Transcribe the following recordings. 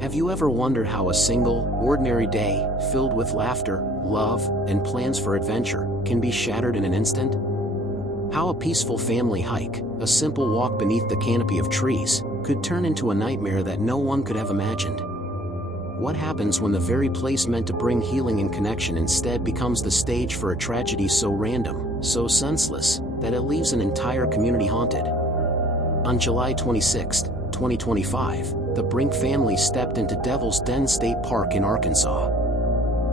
Have you ever wondered how a single, ordinary day, filled with laughter, love, and plans for adventure, can be shattered in an instant? How a peaceful family hike, a simple walk beneath the canopy of trees, could turn into a nightmare that no one could have imagined? What happens when the very place meant to bring healing and connection instead becomes the stage for a tragedy so random, so senseless, that it leaves an entire community haunted? On July 26, 2025, the Brink family stepped into Devil's Den State Park in Arkansas.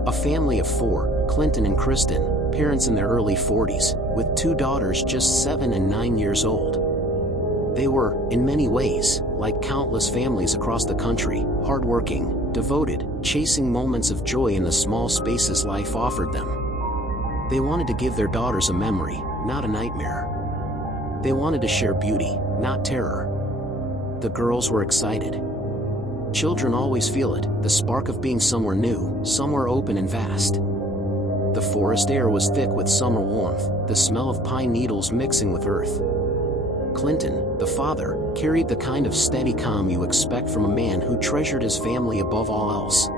A family of four, Clinton and Kristen, parents in their early 40s, with two daughters just 7 and 9 years old. They were, in many ways, like countless families across the country, hardworking, devoted, chasing moments of joy in the small spaces life offered them. They wanted to give their daughters a memory, not a nightmare. They wanted to share beauty, not terror. The girls were excited. Children always feel it, the spark of being somewhere new, somewhere open and vast. The forest air was thick with summer warmth, the smell of pine needles mixing with earth. Clinton, the father, carried the kind of steady calm you expect from a man who treasured his family above all else.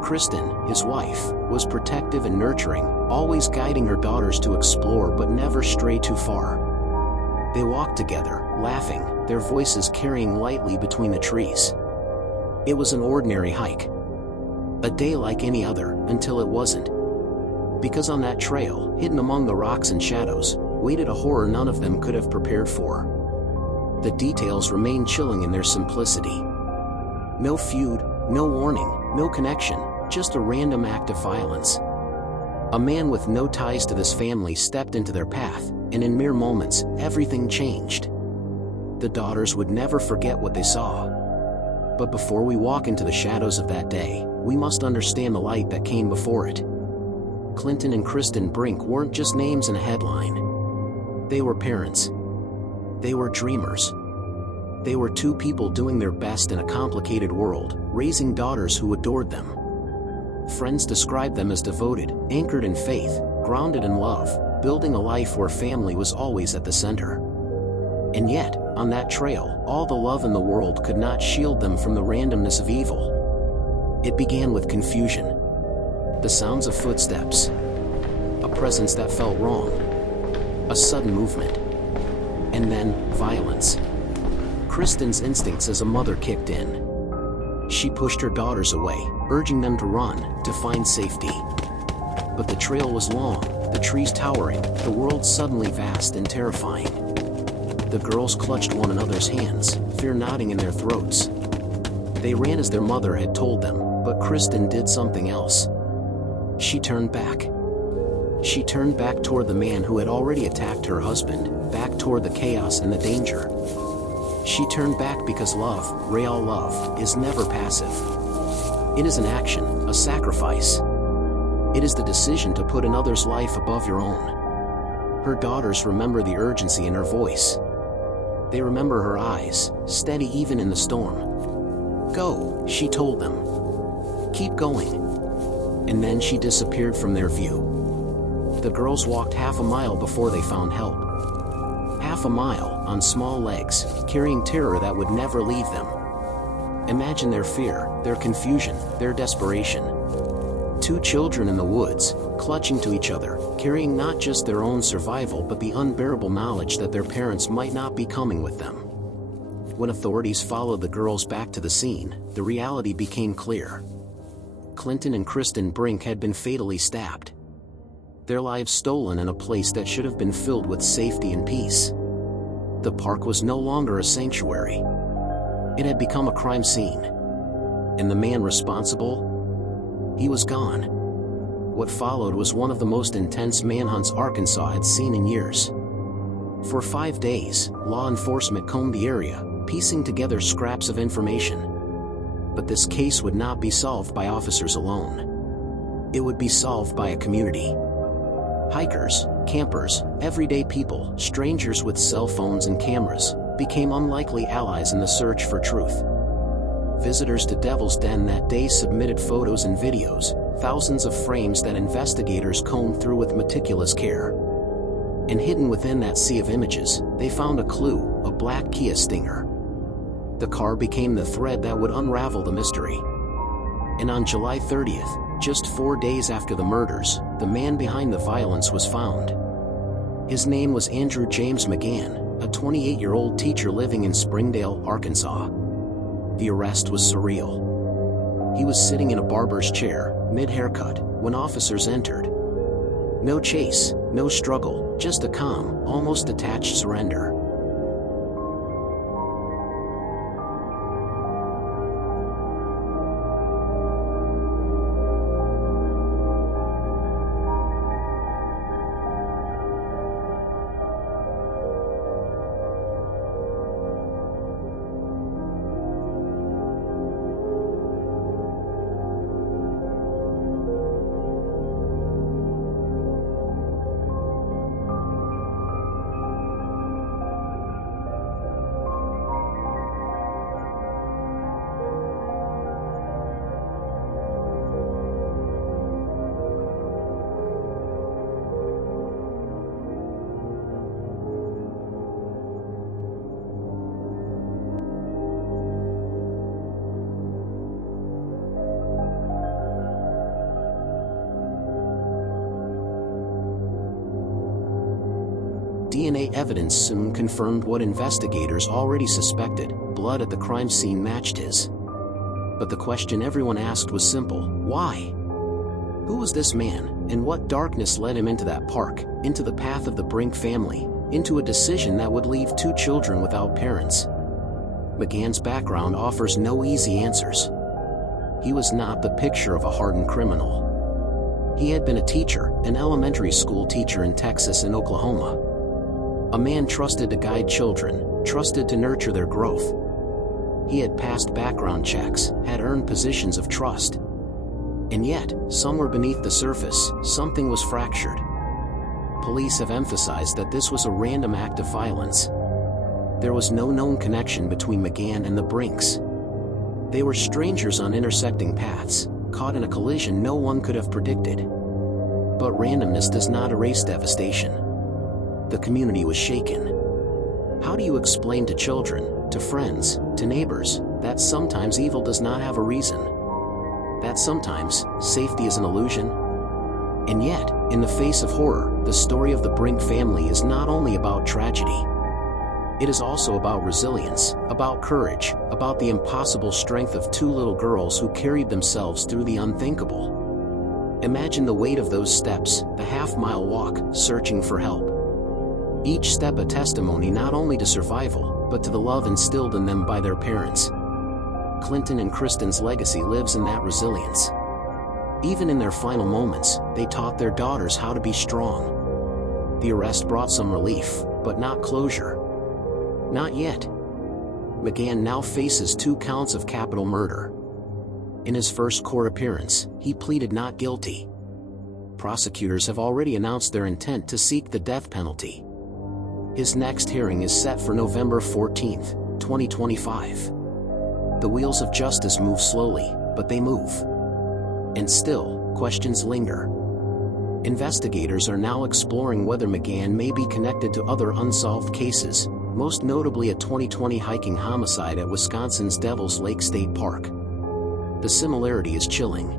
Kristen, his wife, was protective and nurturing, always guiding her daughters to explore but never stray too far. They walked together, laughing, their voices carrying lightly between the trees. It was an ordinary hike. A day like any other, until it wasn't. Because on that trail, hidden among the rocks and shadows, waited a horror none of them could have prepared for. The details remained chilling in their simplicity. No feud, no warning, no connection, just a random act of violence. A man with no ties to this family stepped into their path, and in mere moments, everything changed. The daughters would never forget what they saw. But before we walk into the shadows of that day, we must understand the light that came before it. Clinton and Kristen Brink weren't just names in a headline. They were parents. They were dreamers. They were two people doing their best in a complicated world, raising daughters who adored them. Friends described them as devoted, anchored in faith, grounded in love, building a life where family was always at the center. And yet, on that trail, all the love in the world could not shield them from the randomness of evil. It began with confusion. The sounds of footsteps. A presence that felt wrong. A sudden movement. And then, violence. Kristen's instincts as a mother kicked in. She pushed her daughters away, urging them to run, to find safety. But the trail was long, the trees towering, the world suddenly vast and terrifying. The girls clutched one another's hands, fear knotting in their throats. They ran as their mother had told them, but Kristen did something else. She turned back. She turned back toward the man who had already attacked her husband, back toward the chaos and the danger. She turned back because love, real love, is never passive. It is an action, a sacrifice. It is the decision to put another's life above your own. Her daughters remember the urgency in her voice. They remember her eyes, steady even in the storm. "Go," she told them. "Keep going." And then she disappeared from their view. The girls walked half a mile before they found help. Half a mile, on small legs, carrying terror that would never leave them. Imagine their fear, their confusion, their desperation. Two children in the woods, clutching to each other, carrying not just their own survival but the unbearable knowledge that their parents might not be coming with them. When authorities followed the girls back to the scene, the reality became clear. Clinton and Kristen Brink had been fatally stabbed. Their lives stolen in a place that should have been filled with safety and peace. The park was no longer a sanctuary. It had become a crime scene. And the man responsible? He was gone. What followed was one of the most intense manhunts Arkansas had seen in years. For 5 days, law enforcement combed the area, piecing together scraps of information. But this case would not be solved by officers alone. It would be solved by a community. Hikers, campers, everyday people, strangers with cell phones and cameras, became unlikely allies in the search for truth. Visitors to Devil's Den that day submitted photos and videos, thousands of frames that investigators combed through with meticulous care. And hidden within that sea of images, they found a clue, a black Kia Stinger. The car became the thread that would unravel the mystery. And on July 30th, just 4 days after the murders, the man behind the violence was found. His name was Andrew James McGann, a 28-year-old teacher living in Springdale, Arkansas. The arrest was surreal. He was sitting in a barber's chair, mid-haircut, when officers entered. No chase, no struggle, just a calm, almost detached surrender. DNA evidence soon confirmed what investigators already suspected: blood at the crime scene matched his. But the question everyone asked was simple: why? Who was this man, and what darkness led him into that park, into the path of the Brink family, into a decision that would leave 2 children without parents? McGann's background offers no easy answers. He was not the picture of a hardened criminal. He had been a teacher, an elementary school teacher in Texas and Oklahoma. A man trusted to guide children, trusted to nurture their growth. He had passed background checks, had earned positions of trust. And yet, somewhere beneath the surface, something was fractured. Police have emphasized that this was a random act of violence. There was no known connection between McGann and the Brinks. They were strangers on intersecting paths, caught in a collision no one could have predicted. But randomness does not erase devastation. The community was shaken. How do you explain to children, to friends, to neighbors, that sometimes evil does not have a reason? That sometimes safety is an illusion? And yet, in the face of horror, the story of the Brink family is not only about tragedy. It is also about resilience, about courage, about the impossible strength of 2 little girls who carried themselves through the unthinkable. Imagine the weight of those steps, the half-mile walk, searching for help. Each step a testimony not only to survival, but to the love instilled in them by their parents. Clinton and Kristen's legacy lives in that resilience. Even in their final moments, they taught their daughters how to be strong. The arrest brought some relief, but not closure. Not yet. McGann now faces 2 counts of capital murder. In his first court appearance, he pleaded not guilty. Prosecutors have already announced their intent to seek the death penalty. His next hearing is set for November 14, 2025. The wheels of justice move slowly, but they move. And still, questions linger. Investigators are now exploring whether McGann may be connected to other unsolved cases, most notably a 2020 hiking homicide at Wisconsin's Devil's Lake State Park. The similarity is chilling.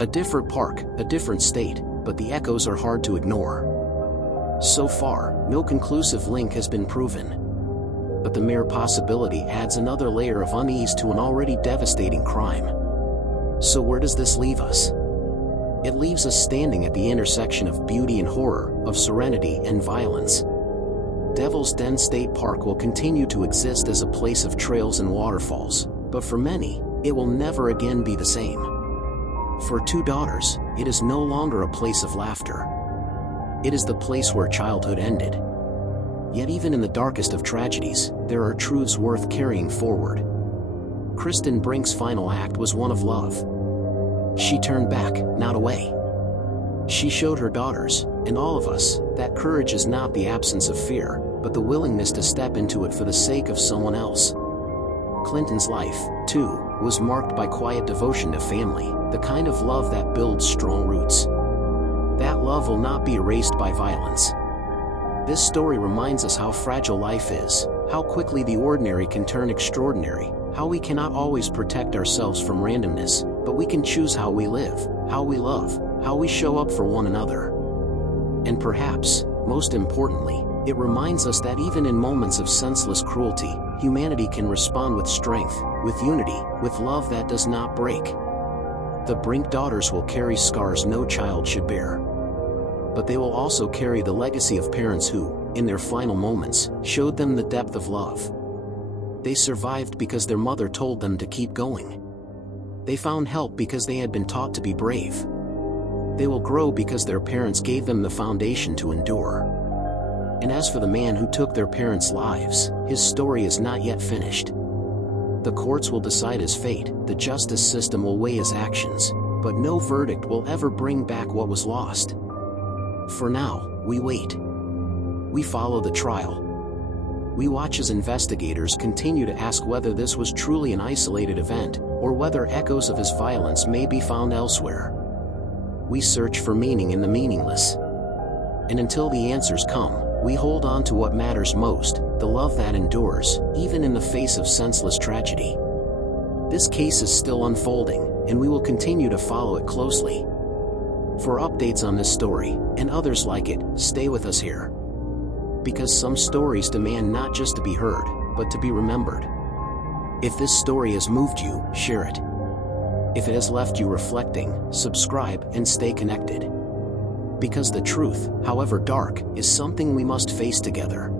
A different park, a different state, but the echoes are hard to ignore. So far, no conclusive link has been proven. But the mere possibility adds another layer of unease to an already devastating crime. So where does this leave us? It leaves us standing at the intersection of beauty and horror, of serenity and violence. Devil's Den State Park will continue to exist as a place of trails and waterfalls, but for many, it will never again be the same. For 2 daughters, it is no longer a place of laughter. It is the place where childhood ended. Yet even in the darkest of tragedies, there are truths worth carrying forward. Kristen Brink's final act was one of love. She turned back, not away. She showed her daughters, and all of us, that courage is not the absence of fear, but the willingness to step into it for the sake of someone else. Clinton's life, too, was marked by quiet devotion to family, the kind of love that builds strong roots. That love will not be erased by violence. This story reminds us how fragile life is, how quickly the ordinary can turn extraordinary, how we cannot always protect ourselves from randomness, but we can choose how we live, how we love, how we show up for one another. And perhaps, most importantly, it reminds us that even in moments of senseless cruelty, humanity can respond with strength, with unity, with love that does not break. The Brink daughters will carry scars no child should bear. But they will also carry the legacy of parents who, in their final moments, showed them the depth of love. They survived because their mother told them to keep going. They found help because they had been taught to be brave. They will grow because their parents gave them the foundation to endure. And as for the man who took their parents' lives, his story is not yet finished. The courts will decide his fate, the justice system will weigh his actions, but no verdict will ever bring back what was lost. For now, we wait. We follow the trial. We watch as investigators continue to ask whether this was truly an isolated event, or whether echoes of his violence may be found elsewhere. We search for meaning in the meaningless. And until the answers come, we hold on to what matters most, the love that endures, even in the face of senseless tragedy. This case is still unfolding, and we will continue to follow it closely. For updates on this story, and others like it, stay with us here. Because some stories demand not just to be heard, but to be remembered. If this story has moved you, share it. If it has left you reflecting, subscribe and stay connected. Because the truth, however dark, is something we must face together.